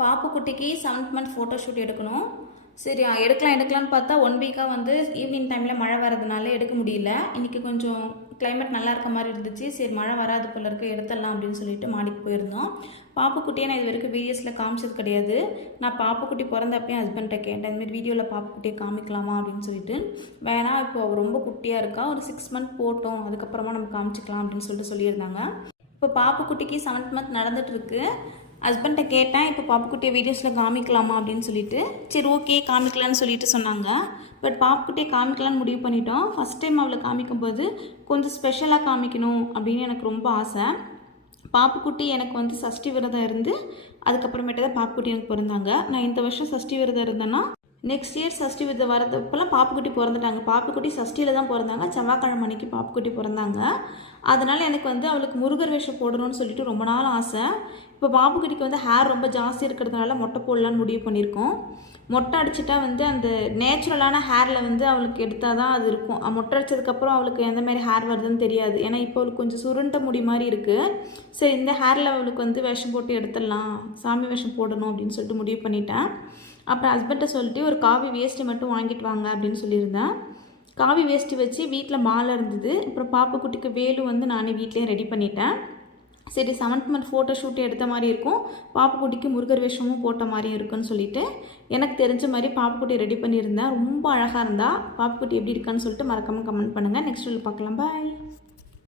பாப்பு குட்டிக்கு 7th month photo shoot எடுக்கணும். சரி எடுக்கலான்னு பார்த்தா 1 வீக்காக வந்து ஈவினிங் டைமில் மழை வரதுனால எடுக்க முடியல. இன்றைக்கி கொஞ்சம் கிளைமேட் நல்லா இருக்க மாதிரி இருந்துச்சு. சரி மழை வராது போல இருக்க எடுத்துடலாம் அப்படின்னு சொல்லிட்டு மாடிக்கு போயிருந்தோம். பாப்புக்குட்டியை நான் இது வரைக்கும் வீடியோஸில் காமிச்சது கிடையாது. நான் பாப்புக்குட்டி பிறந்தப்பையும் ஹஸ்பண்ட்டை கேட்டேன், இதுமாதிரி வீடியோவில் பாப்புக்குட்டியை காமிக்கலாமா அப்படின்னு சொல்லிட்டு. வேணாம், இப்போ ரொம்ப குட்டியாக இருக்கா, ஒரு 6 மந்த் போட்டோம், அதுக்கப்புறமா நம்ம காமிச்சிக்கலாம் அப்படின்னு சொல்லிட்டு சொல்லியிருந்தாங்க. இப்போ பாப்புக்குட்டிக்கு 7th மந்த் நடந்துகிட்ருக்கு. ஹஸ்பண்ட்டை கேட்டேன், இப்போ பாப்புக்குட்டியை வீடியோஸில் காமிக்கலாமா அப்படின்னு சொல்லிட்டு. சரி ஓகே காமிக்கலான்னு சொல்லிட்டு சொன்னாங்க. பட் பாப்புக்குட்டியை காமிக்கலான்னு முடிவு பண்ணிட்டோம். ஃபஸ்ட் டைம் அவளை காமிக்கும்போது கொஞ்சம் ஸ்பெஷலாக காமிக்கணும் அப்படின்னு எனக்கு ரொம்ப ஆசை. பாப்புக்குட்டி எனக்கு வந்து சஷ்டி விரதம் இருந்து அதுக்கப்புறமேட்டு தான் பாப்புக்குட்டி எனக்கு பிறந்தாங்க. நான் இந்த வருஷம் சஷ்டி விரதம் இருந்தேன்னா நெக்ஸ்ட் இயர் சஷ்டி விரதம் வரதுப்பெல்லாம் பாப்புக்குட்டி பிறந்துட்டாங்க. பாப்புக்குட்டி சஷ்டியில் தான் பிறந்தாங்க, செவ்வாய்க்கிழமை அன்னைக்கு பாப்புக்குட்டி பிறந்தாங்க. அதனால் எனக்கு வந்து அவளுக்கு முருகர் வேஷம் போடணும்னு சொல்லிட்டு ரொம்ப நாள் ஆசை. இப்போ பாப்புக்குட்டிக்கு வந்து ஹேர் ரொம்ப ஜாஸ்தி இருக்கிறதுனால மொட்டை போடலான்னு முடிவு பண்ணியிருக்கோம். மொட்டை அடிச்சுட்டா வந்து அந்த நேச்சுரலான ஹேரில் வந்து அவளுக்கு எடுத்தால் தான் அது இருக்கும். மொட்டை அடித்ததுக்கப்புறம் அவளுக்கு எந்த மாதிரி ஹேர் வருதுன்னு தெரியாது. ஏன்னா இப்போ அவளுக்கு கொஞ்சம் சுருண்ட முடி மாதிரி இருக்குது. சரி இந்த ஹேரில் அவளுக்கு வந்து வேஷம் போட்டு எடுத்துடலாம், சாமி வேஷம் போடணும் அப்படின்னு சொல்லிட்டு முடிவு பண்ணிட்டேன். அப்புறம் ஹஸ்பண்ட்டை சொல்லிட்டு ஒரு காவி வேஷ்டி மட்டும் வாங்கிட்டு வாங்க அப்படின்னு சொல்லியிருந்தேன். காவி வேஷ்டி வச்சு வீட்டில் மாலை இருந்தது. அப்புறம் பாப்புக்குட்டிக்கு வேலு வந்து நானே வீட்லேயே ரெடி பண்ணிட்டேன். சரி 7th மந்த் ஃபோட்டோ ஷூட் எடுத்த மாதிரி இருக்கும், பாப்புக்குட்டிக்கு முருகர் வேஷமும் போட்ட மாதிரியும் இருக்குன்னு சொல்லிட்டு எனக்கு தெரிஞ்ச மாதிரி பாப்புக்குட்டி ரெடி பண்ணியிருந்தேன். ரொம்ப அழகாக இருந்தால் பாப்புக்குட்டி எப்படி இருக்கான்னு சொல்லிட்டு மறக்காமல் கமெண்ட் பண்ணுங்கள். நெக்ஸ்ட் வீடியோவில் பார்க்கலாம். பாய்.